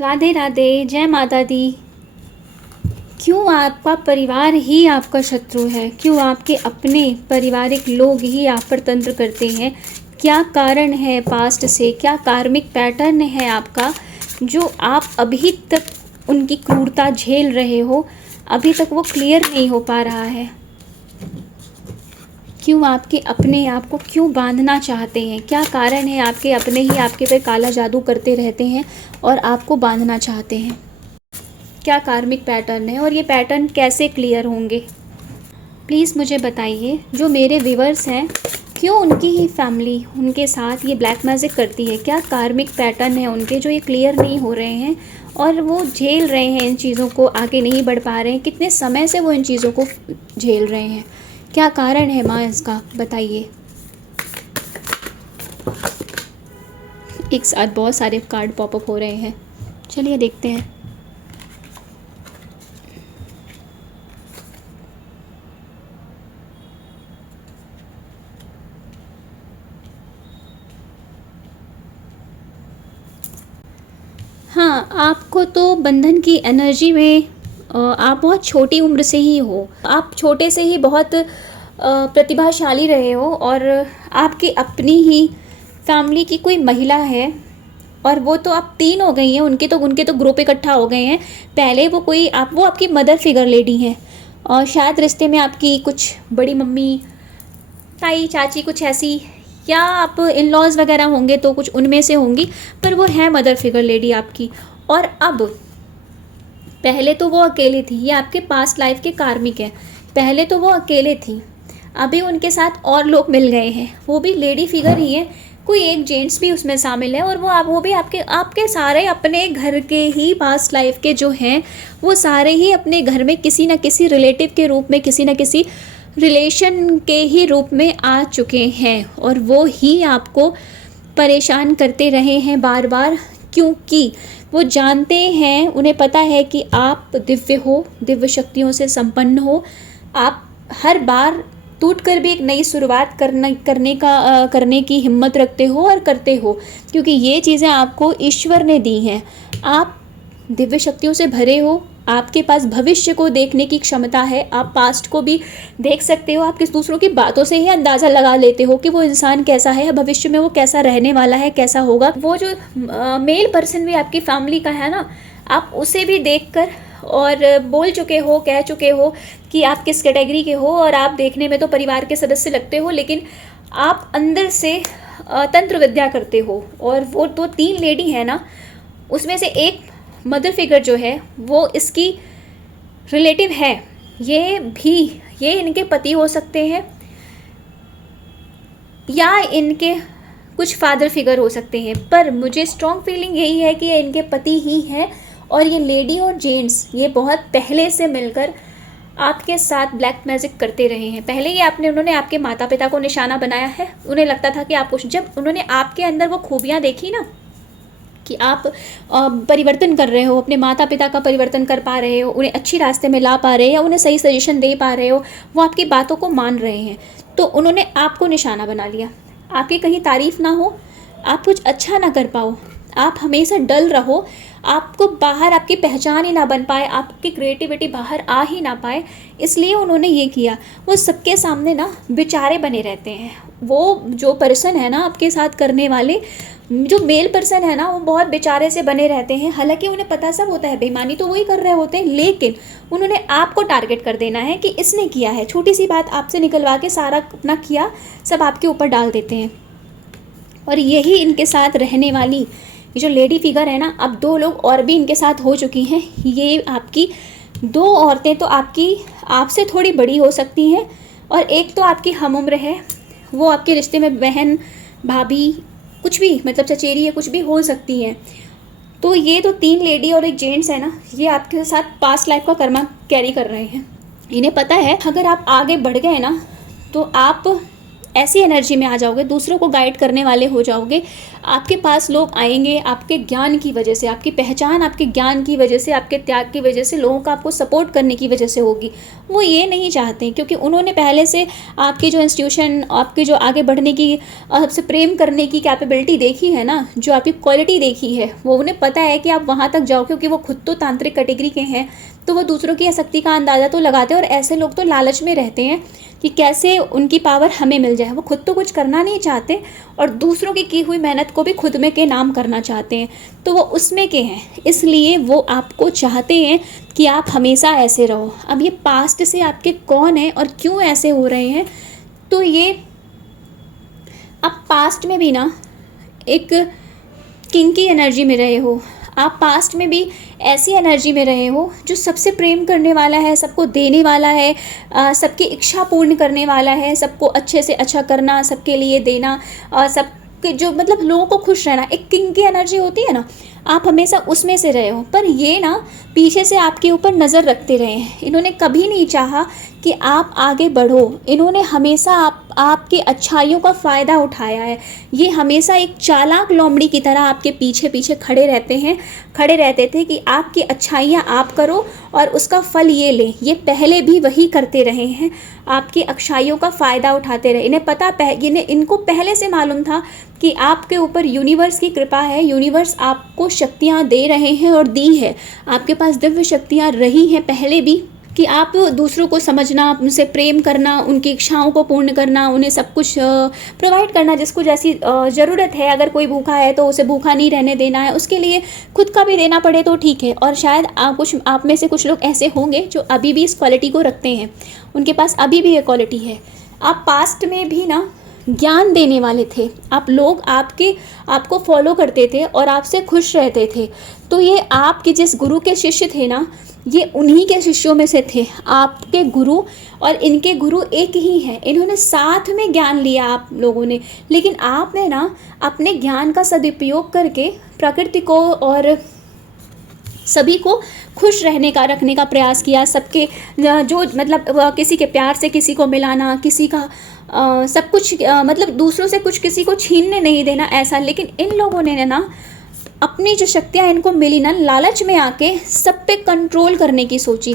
राधे राधे, जय माता दी। क्यों आपका परिवार ही आपका शत्रु है? क्यों आपके अपने पारिवारिक लोग ही आप पर तंत्र करते हैं? क्या कारण है पास्ट से? क्या कार्मिक पैटर्न है आपका जो आप अभी तक उनकी क्रूरता झेल रहे हो? अभी तक वो क्लियर नहीं हो पा रहा है। क्यों आपके अपने आपको क्यों बांधना चाहते हैं? क्या कारण है आपके अपने ही आपके पे काला जादू करते रहते हैं और आपको बांधना चाहते हैं? क्या कार्मिक पैटर्न है और ये पैटर्न कैसे क्लियर होंगे? प्लीज़ मुझे बताइए। जो मेरे व्यूअर्स हैं, क्यों उनकी ही फैमिली उनके साथ ये ब्लैक मैजिक करती है? क्या कार्मिक पैटर्न है उनके जो ये क्लियर नहीं हो रहे हैं और वो झेल रहे हैं इन चीज़ों को, आगे नहीं बढ़ पा रहे हैं? कितने समय से वो इन चीज़ों को झेल रहे हैं? क्या कारण है माँ इसका, बताइए। एक साथ बहुत सारे कार्ड पॉपअप हो रहे हैं, चलिए देखते हैं। हाँ, आपको तो बंधन की एनर्जी में आप बहुत छोटी उम्र से ही हो। आप छोटे से ही बहुत प्रतिभाशाली रहे हो और आपकी अपनी ही फैमिली की कोई महिला है और वो तो आप 3 हो गई हैं, उनके तो ग्रुप इकट्ठा हो गए हैं। पहले वो कोई वो आपकी मदर फिगर लेडी हैं और शायद रिश्ते में आपकी कुछ बड़ी मम्मी, ताई, चाची कुछ ऐसी, या आप इन लॉज वगैरह होंगे तो कुछ उनमें से होंगी, पर वो है मदर फिगर लेडी आपकी। और अब पहले तो वो अकेले थी, ये आपके पास्ट लाइफ के कार्मिक हैं। पहले तो वो अकेले थी, अभी उनके साथ और लोग मिल गए हैं, वो भी लेडी फिगर ही है, कोई एक जेंट्स भी उसमें शामिल है। और वो भी आपके सारे अपने घर के ही पास्ट लाइफ के जो हैं, वो सारे ही अपने घर में किसी न किसी रिलेटिव के रूप में, किसी न किसी रिलेशन के ही रूप में आ चुके हैं और वो ही आपको परेशान करते रहे हैं बार बार, क्योंकि वो जानते हैं, उन्हें पता है कि आप दिव्य हो, दिव्य शक्तियों से संपन्न हो। आप हर बार टूट कर भी एक नई शुरुआत करने की हिम्मत रखते हो और करते हो, क्योंकि ये चीज़ें आपको ईश्वर ने दी हैं। आप दिव्य शक्तियों से भरे हो, आपके पास भविष्य को देखने की क्षमता है, आप पास्ट को भी देख सकते हो। आप किस दूसरों की बातों से ही अंदाज़ा लगा लेते हो कि वो इंसान कैसा है, भविष्य में वो कैसा रहने वाला है, कैसा होगा। वो जो मेल पर्सन भी आपकी फैमिली का है ना, आप उसे भी देखकर और बोल चुके हो, कह चुके हो कि आप किस कैटेगरी के हो। और आप देखने में तो परिवार के सदस्य लगते हो, लेकिन आप अंदर से तंत्र विद्या करते हो। और वो तो 3 लेडी है ना, उसमें से एक मदर फिगर जो है वो इसकी रिलेटिव है। ये इनके पति हो सकते हैं या इनके कुछ फादर फिगर हो सकते हैं, पर मुझे स्ट्रॉन्ग फीलिंग यही है कि ये इनके पति ही हैं। और ये लेडी और जेंट्स ये बहुत पहले से मिलकर आपके साथ ब्लैक मैजिक करते रहे हैं। पहले ही उन्होंने आपके माता पिता को निशाना बनाया है। उन्हें लगता था कि आप कुछ, जब उन्होंने आपके अंदर वो खूबियाँ देखी ना कि आप परिवर्तन कर रहे हो, अपने माता पिता का परिवर्तन कर पा रहे हो, उन्हें अच्छी रास्ते में ला पा रहे हो या उन्हें सही सजेशन दे पा रहे हो, वो आपकी बातों को मान रहे हैं, तो उन्होंने आपको निशाना बना लिया। आपकी कहीं तारीफ ना हो, आप कुछ अच्छा ना कर पाओ, आप हमेशा डल रहो, आपको बाहर आपकी पहचान ही ना बन पाए, आपकी क्रिएटिविटी बाहर आ ही ना पाए, इसलिए उन्होंने ये किया। वो सबके सामने ना बेचारे बने रहते हैं। वो जो पर्सन है ना आपके साथ करने वाले, जो मेल पर्सन है ना, वो बहुत बेचारे से बने रहते हैं। हालांकि उन्हें पता सब होता है, बेईमानी तो वही कर रहे होते हैं, लेकिन उन्होंने आपको टारगेट कर देना है कि इसने किया है। छोटी सी बात आपसे निकलवा के सारा अपना किया सब आपके ऊपर डाल देते हैं। और यही इनके साथ रहने वाली ये जो लेडी फिगर है ना, अब 2 लोग और भी इनके साथ हो चुकी हैं। ये आपकी 2 औरतें तो आपसे थोड़ी बड़ी हो सकती हैं और एक तो आपकी हम उम्र है, वो आपके रिश्ते में बहन, भाभी, कुछ भी, मतलब चचेरी है, कुछ भी हो सकती हैं। तो ये तो 3 लेडी और एक जेंट्स है ना, ये आपके साथ पास्ट लाइफ का कर्मा कैरी कर रहे हैं। इन्हें पता है अगर आप आगे बढ़ गए ना तो आप ऐसी एनर्जी में आ जाओगे, दूसरों को गाइड करने वाले हो जाओगे। आपके पास लोग आएंगे आपके ज्ञान की वजह से, आपकी पहचान आपके ज्ञान की वजह से, आपके त्याग की वजह से, लोगों का आपको सपोर्ट करने की वजह से होगी। वो ये नहीं चाहते, क्योंकि उन्होंने पहले से आपकी जो इंस्टीट्यूशन, आपके जो आगे बढ़ने की, आपसे प्रेम करने की कैपेबिलिटी देखी है ना, जो आपकी क्वालिटी देखी है, वो उन्हें पता है कि आप वहाँ तक जाओ, क्योंकि वो खुद तो तांत्रिक कैटेगरी के हैं। तो वो दूसरों की आसक्ति का अंदाज़ा तो लगाते हैं, और ऐसे लोग तो लालच में रहते हैं कि कैसे उनकी पावर हमें मिल जाए। वो खुद तो कुछ करना नहीं चाहते और दूसरों की हुई मेहनत को भी खुद में के नाम करना चाहते हैं, तो वो उसमें के हैं, इसलिए वो आपको चाहते हैं कि आप हमेशा ऐसे रहो। अब ये पास्ट से आपके कौन है और क्यों ऐसे हो रहे हैं, तो ये आप पास्ट में भी ना एक किंग की एनर्जी में रहे हो, आप पास्ट में भी ऐसी एनर्जी में रहे हो जो सबसे प्रेम करने वाला है, सबको देने वाला है, सबकी इच्छा पूर्ण करने वाला है, सबको अच्छे से अच्छा करना, सबके लिए देना, सब जो मतलब लोगों को खुश रहना, एक किंग की एनर्जी होती है ना, आप हमेशा उसमें से रहे हो। पर ये ना पीछे से आपके ऊपर नज़र रखते रहे हैं, इन्होंने कभी नहीं चाहा कि आप आगे बढ़ो, इन्होंने हमेशा आपकी अच्छाइयों का फ़ायदा उठाया है। ये हमेशा एक चालाक लोमड़ी की तरह आपके पीछे पीछे खड़े रहते थे कि आपकी अच्छाइयाँ आप करो और उसका फल ये ले। ये पहले भी वही करते रहे हैं, आपकी अच्छाइयों का फ़ायदा उठाते रहे। इनको पहले से मालूम था कि आपके ऊपर यूनिवर्स की कृपा है, यूनिवर्स आपको शक्तियाँ दे रहे हैं और दी है, आपके पास दिव्य शक्तियाँ रही हैं पहले भी, कि आप दूसरों को समझना, उनसे प्रेम करना, उनकी इच्छाओं को पूर्ण करना, उन्हें सब कुछ प्रोवाइड करना जिसको जैसी ज़रूरत है। अगर कोई भूखा है तो उसे भूखा नहीं रहने देना है, उसके लिए खुद का भी देना पड़े तो ठीक है। और शायद आप में से कुछ लोग ऐसे होंगे जो अभी भी इस क्वालिटी को रखते हैं, उनके पास अभी भी ये क्वालिटी है। आप पास्ट में भी ना ज्ञान देने वाले थे, लोग आपको फॉलो करते थे और आपसे खुश रहते थे। तो ये आपके जिस गुरु के शिष्य थे ना, ये उन्हीं के शिष्यों में से थे। आपके गुरु और इनके गुरु एक ही हैं, इन्होंने साथ में ज्ञान लिया आप लोगों ने, लेकिन आपने ना अपने ज्ञान का सदुपयोग करके प्रकृति को और सभी को खुश रखने का प्रयास किया। सबके जो मतलब किसी के प्यार से किसी को मिलाना, किसी का सब कुछ मतलब दूसरों से कुछ किसी को छीनने नहीं देना, ऐसा। लेकिन इन लोगों ने ना अपनी जो शक्तियाँ इनको मिली ना, लालच में आके सब पे कंट्रोल करने की सोची।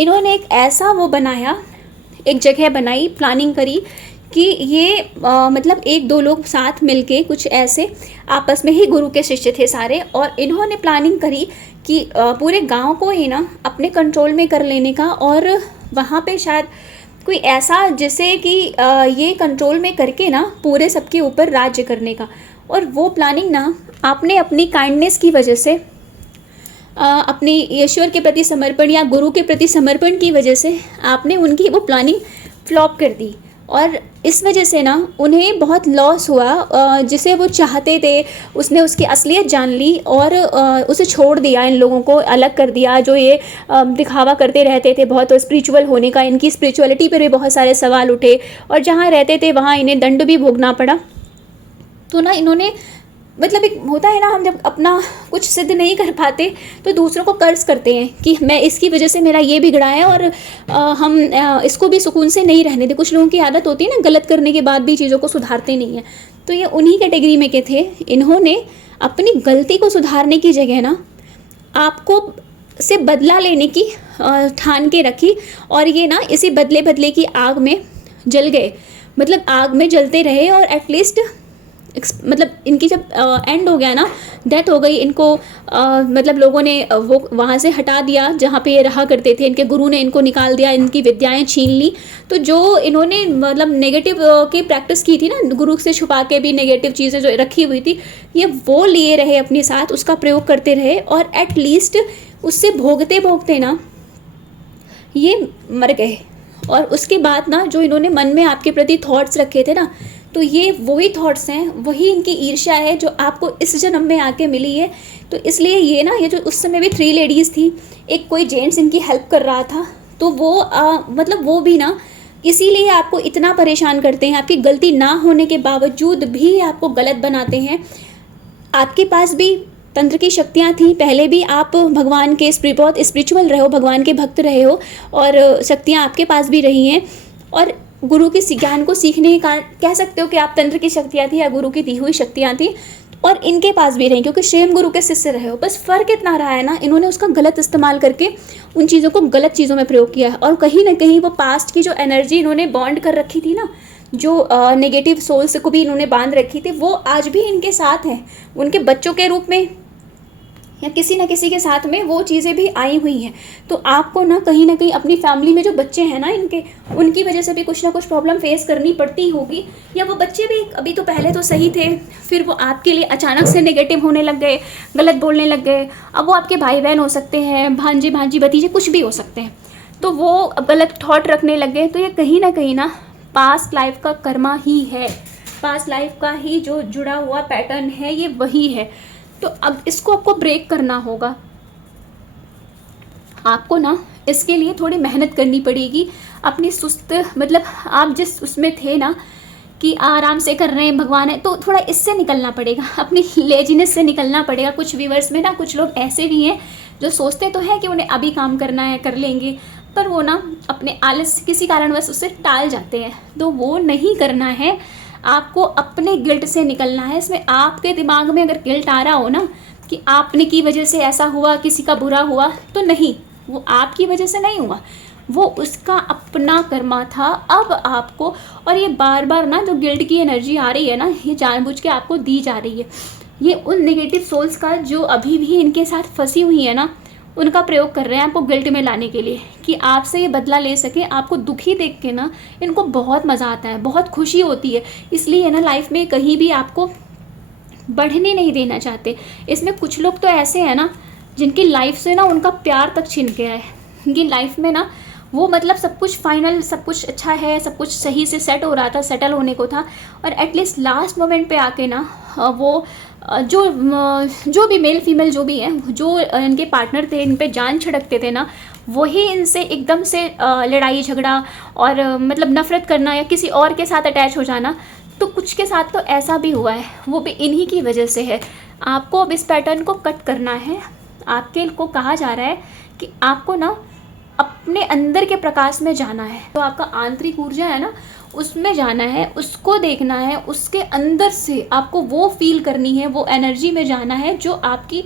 इन्होंने एक ऐसा वो बनाया, एक जगह बनाई, प्लानिंग करी कि ये मतलब एक दो लोग साथ मिलके कुछ ऐसे आपस में ही गुरु के शिष्य थे सारे, और इन्होंने प्लानिंग करी कि पूरे गांव को ही ना अपने कंट्रोल में कर लेने का, और वहाँ पे शायद कोई ऐसा जिसे कि ये कंट्रोल में करके ना पूरे सबके ऊपर राज्य करने का। और वो प्लानिंग ना आपने अपनी काइंडनेस की वजह से, अपने ईश्वर के प्रति समर्पण या गुरु के प्रति समर्पण की वजह से आपने उनकी वो प्लानिंग फ्लॉप कर दी, और इस वजह से ना उन्हें बहुत लॉस हुआ। जिसे वो चाहते थे उसने उसकी असलियत जान ली और उसे छोड़ दिया, इन लोगों को अलग कर दिया जो ये दिखावा करते रहते थे बहुत स्पिरिचुअल होने का। इनकी स्पिरिचुअलिटी पर भी बहुत सारे सवाल उठे, और जहाँ रहते थे वहाँ इन्हें दंड भी भोगना पड़ा। तो ना इन्होंने मतलब एक होता है ना, हम जब अपना कुछ सिद्ध नहीं कर पाते तो दूसरों को कर्ज करते हैं कि मैं इसकी वजह से मेरा ये बिगड़ा है, और हम इसको भी सुकून से नहीं रहने दे। कुछ लोगों की आदत होती है ना, गलत करने के बाद भी चीज़ों को सुधारते नहीं हैं। तो ये उन्हीं कैटेगरी में के थे। इन्होंने अपनी गलती को सुधारने की जगह ना आपको से बदला लेने की ठान के रखी, और ये ना इसी बदले की आग में जल गए। मतलब आग में जलते रहे, और एटलीस्ट मतलब इनकी जब एंड हो गया ना, डेथ हो गई, इनको मतलब लोगों ने वो वहाँ से हटा दिया जहाँ पे ये रहा करते थे, इनके गुरु ने इनको निकाल दिया, इनकी विद्याएं छीन ली। तो जो इन्होंने मतलब नेगेटिव की प्रैक्टिस की थी ना, गुरु से छुपा के भी नेगेटिव चीज़ें जो रखी हुई थी, ये वो लिए रहे अपने साथ, उसका प्रयोग करते रहे, और एटलीस्ट उससे भोगते भोगते ना ये मर गए। और उसके बाद ना जो इन्होंने मन में आपके प्रति थॉट्स रखे थे ना, तो ये वही थॉट्स हैं, वही इनकी ईर्ष्या है जो आपको इस जन्म में आके मिली है। तो इसलिए ये ना, ये जो उस समय भी 3 लेडीज़ थी, एक कोई जेंट्स इनकी हेल्प कर रहा था, तो वो मतलब वो भी ना इसीलिए आपको इतना परेशान करते हैं। आपकी गलती ना होने के बावजूद भी आपको गलत बनाते हैं। आपके पास भी तंत्र की शक्तियाँ थी, पहले भी आप भगवान के बहुत स्पिरिचुअल रहे हो, भगवान के भक्त रहे हो, और शक्तियाँ आपके पास भी रही हैं। और गुरु की ज्ञान को सीखने के कारण कह सकते हो कि आप तंत्र की शक्तियाँ थी या गुरु की दी हुई शक्तियाँ थी, और इनके पास भी रही, क्योंकि स्वयं गुरु के शिष्य रहे हो। बस फ़र्क इतना रहा है ना, इन्होंने उसका गलत इस्तेमाल करके उन चीज़ों को गलत चीज़ों में प्रयोग किया है, और कहीं ना कहीं वो पास्ट की जो एनर्जी इन्होंने बॉन्ड कर रखी थी ना, जो नेगेटिव सोल्स को भी इन्होंने बांध रखी थी, वो आज भी इनके साथ हैं, उनके बच्चों के रूप में या किसी न किसी के साथ में वो चीज़ें भी आई हुई हैं। तो आपको ना कहीं अपनी फैमिली में जो बच्चे हैं ना इनके, उनकी वजह से भी कुछ ना कुछ प्रॉब्लम फेस करनी पड़ती होगी, या वो बच्चे भी अभी तो पहले तो सही थे, फिर वो आपके लिए अचानक से नेगेटिव होने लग गए, गलत बोलने लग गए। अब वो आपके भाई बहन हो सकते हैं, भांजे भांजी भतीजे कुछ भी हो सकते हैं, तो वो गलत थॉट रखने लग गए। तो ये कहीं ना पास्ट लाइफ का कर्मा ही है, पास्ट लाइफ का ही जो जुड़ा हुआ पैटर्न है ये वही है। तो अब इसको आपको ब्रेक करना होगा। आपको ना इसके लिए थोड़ी मेहनत करनी पड़ेगी। अपनी सुस्त मतलब आप जिस उसमें थे ना कि आराम से कर रहे हैं भगवान है, तो थोड़ा इससे निकलना पड़ेगा, अपनी लेजीनेस से निकलना पड़ेगा। कुछ व्यूअर्स में ना कुछ लोग ऐसे भी हैं जो सोचते तो हैं कि उन्हें अभी काम करना है, कर लेंगे, पर वो ना अपने आलस किसी कारणवश उससे टाल जाते हैं। तो वो नहीं करना है, आपको अपने गिल्ट से निकलना है। इसमें आपके दिमाग में अगर गिल्ट आ रहा हो ना कि आपने की वजह से ऐसा हुआ, किसी का बुरा हुआ, तो नहीं, वो आपकी वजह से नहीं हुआ, वो उसका अपना कर्मा था। अब आपको, और ये बार बार ना जो गिल्ट की एनर्जी आ रही है ना, ये जानबूझ के आपको दी जा रही है। ये उन नेगेटिव सोल्स का जो अभी भी इनके साथ फंसी हुई है ना, उनका प्रयोग कर रहे हैं आपको गिल्ट में लाने के लिए, कि आपसे ये बदला ले सके। आपको दुखी देख के ना इनको बहुत मज़ा आता है, बहुत खुशी होती है, इसलिए ना लाइफ में कहीं भी आपको बढ़ने नहीं देना चाहते। इसमें कुछ लोग तो ऐसे हैं ना जिनकी लाइफ से ना उनका प्यार तक छिन गया है। उनकी लाइफ में ना वो मतलब सब कुछ फाइनल, सब कुछ अच्छा है, सब कुछ सही से सेट हो रहा था, सेटल होने को था, और एटलीस्ट लास्ट मोमेंट पे आके ना वो जो भी मेल फीमेल जो भी हैं, जो इनके पार्टनर थे, इन पे जान छिड़कते थे ना, वही इनसे एकदम से लड़ाई झगड़ा और मतलब नफ़रत करना या किसी और के साथ अटैच हो जाना। तो कुछ के साथ तो ऐसा भी हुआ है, वो भी इन्हीं की वजह से है। आपको अब इस पैटर्न को कट करना है। आपके को कहा जा रहा है कि आपको ना अपने अंदर के प्रकाश में जाना है, तो आपका आंतरिक ऊर्जा है ना, उसमें जाना है, उसको देखना है, उसके अंदर से आपको वो फील करनी है, वो एनर्जी में जाना है जो आपकी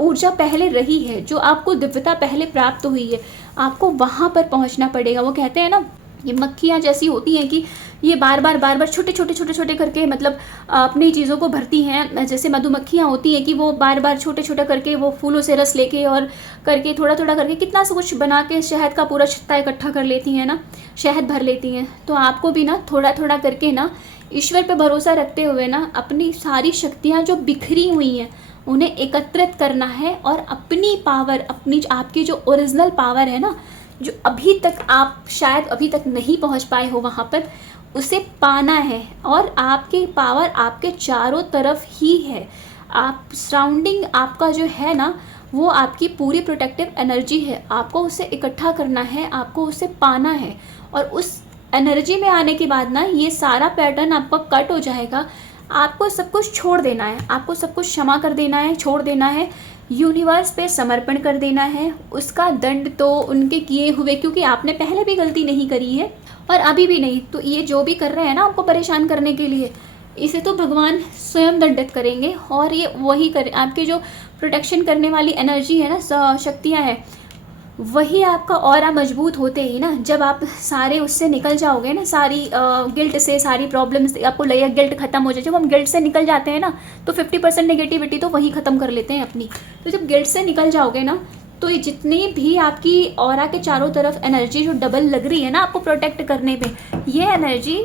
ऊर्जा पहले रही है, जो आपको दिव्यता पहले प्राप्त हुई है। आपको वहाँ पर पहुँचना पड़ेगा। वो कहते हैं ना, ये मक्खियाँ जैसी होती हैं कि ये बार बार छोटे करके मतलब अपनी चीज़ों को भरती हैं। जैसे मधुमक्खियाँ होती हैं कि वो बार बार छोटे करके वो फूलों से रस लेके और करके थोड़ा करके कितना सा कुछ बना के शहद का पूरा छत्ता इकट्ठा कर लेती हैं ना, शहद भर लेती हैं। तो आपको भी ना थोड़ा करके ना ईश्वर पे भरोसा रखते हुए ना अपनी सारी शक्तियाँ जो बिखरी हुई हैं उन्हें एकत्रित करना है, और अपनी पावर, अपनी आपकी जो ओरिजिनल पावर है ना, जो अभी तक आप शायद अभी तक नहीं पहुंच पाए हो वहाँ पर, उसे पाना है। और आपकी पावर आपके चारों तरफ ही है। आप सराउंडिंग आपका जो है ना, वो आपकी पूरी प्रोटेक्टिव एनर्जी है। आपको उसे इकट्ठा करना है, आपको उसे पाना है, और उस एनर्जी में आने के बाद ना ये सारा पैटर्न आपका कट हो जाएगा। आपको सब कुछ छोड़ देना है, आपको सब कुछ क्षमा कर देना है, छोड़ देना है, यूनिवर्स पे समर्पण कर देना है। उसका दंड तो उनके किए हुए, क्योंकि आपने पहले भी गलती नहीं करी है और अभी भी नहीं, तो ये जो भी कर रहे हैं ना आपको परेशान करने के लिए, इसे तो भगवान स्वयं दंडित करेंगे। और ये वही कर, आपके जो प्रोटेक्शन करने वाली एनर्जी है ना, शक्तियाँ हैं, वही आपका ऑरा मजबूत होते ही ना, जब आप सारे उससे निकल जाओगे ना, सारी गिल्ट से, सारी प्रॉब्लम्स, आपको लगेगा गिल्ट खत्म हो जाए। जब हम गिल्ट से निकल जाते हैं ना, तो 50% नेगेटिविटी तो वही ख़त्म कर लेते हैं अपनी। तो जब गिल्ट से निकल जाओगे ना, तो ये जितनी भी आपकी ऑरा के चारों तरफ एनर्जी जो डबल लग रही है ना आपको प्रोटेक्ट करने पे, ये एनर्जी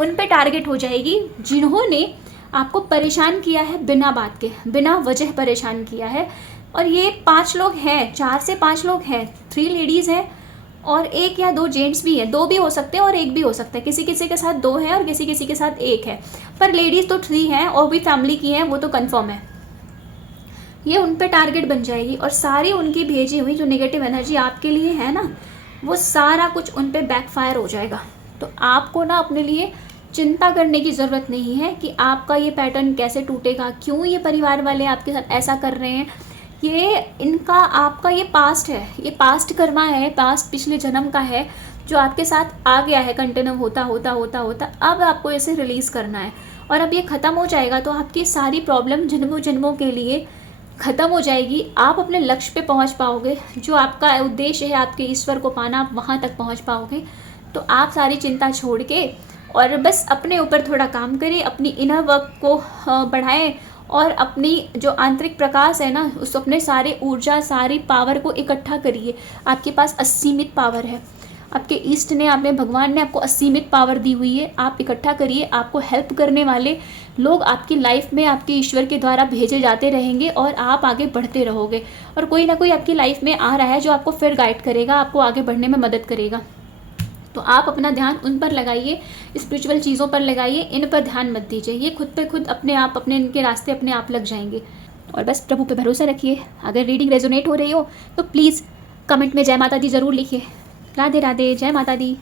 उन पे टारगेट हो जाएगी जिन्होंने आपको परेशान किया है, बिना बात के, बिना वजह परेशान किया है। और ये 5 लोग हैं, 4 से 5 लोग हैं, 3 लेडीज़ हैं और 1 या 2 जेंट्स भी हैं। 2 भी हो सकते हैं और 1 भी हो सकता है, किसी किसी के साथ 2 है और किसी किसी के साथ 1 है, पर लेडीज़ तो 3 हैं और भी फैमिली की हैं, वो तो कंफर्म है। ये उन पे टारगेट बन जाएगी और सारी उनकी भेजी हुई जो नेगेटिव एनर्जी आपके लिए है ना, वो सारा कुछ उन पे बैकफायर हो जाएगा। तो आपको ना अपने लिए चिंता करने की ज़रूरत नहीं है कि आपका ये पैटर्न कैसे टूटेगा, क्यों ये परिवार वाले आपके साथ ऐसा कर रहे हैं। ये इनका, आपका ये पास्ट है, ये पास्ट कर्मा है, पास्ट पिछले जन्म का है। जो आपके साथ आ गया है कंटिन्यू होता होता होता होता, अब आपको इसे रिलीज़ करना है। और अब ये ख़त्म हो जाएगा तो आपकी सारी प्रॉब्लम जन्मों जन्मों के लिए ख़त्म हो जाएगी। आप अपने लक्ष्य पे पहुंच पाओगे, जो आपका उद्देश्य है आपके ईश्वर को पाना, आप वहां तक पहुंच पाओगे। तो आप सारी चिंता छोड़ के और बस अपने ऊपर थोड़ा काम करिए, अपनी इनर वर्क को बढ़ाएं और अपनी जो आंतरिक प्रकाश है ना, उस अपने सारे ऊर्जा, सारी पावर को इकट्ठा करिए। आपके पास असीमित पावर है, आपके ईष्ट ने, आप में भगवान ने आपको असीमित पावर दी हुई है। आप इकट्ठा करिए, आपको हेल्प करने वाले लोग आपकी लाइफ में आपके ईश्वर के द्वारा भेजे जाते रहेंगे और आप आगे बढ़ते रहोगे। और कोई ना कोई आपकी लाइफ में आ रहा है जो आपको फिर गाइड करेगा, आपको आगे बढ़ने में मदद करेगा। तो आप अपना ध्यान उन पर लगाइए, स्पिरिचुअल चीज़ों पर लगाइए, इन पर ध्यान मत दीजिए। ये खुद पे खुद अपने आप, अपने इनके रास्ते अपने आप लग जाएंगे। और बस प्रभु पे भरोसा रखिए। अगर रीडिंग रेजोनेट हो रही हो तो प्लीज़ कमेंट में जय माता दी ज़रूर लिखिए। राधे राधे, जय माता दी।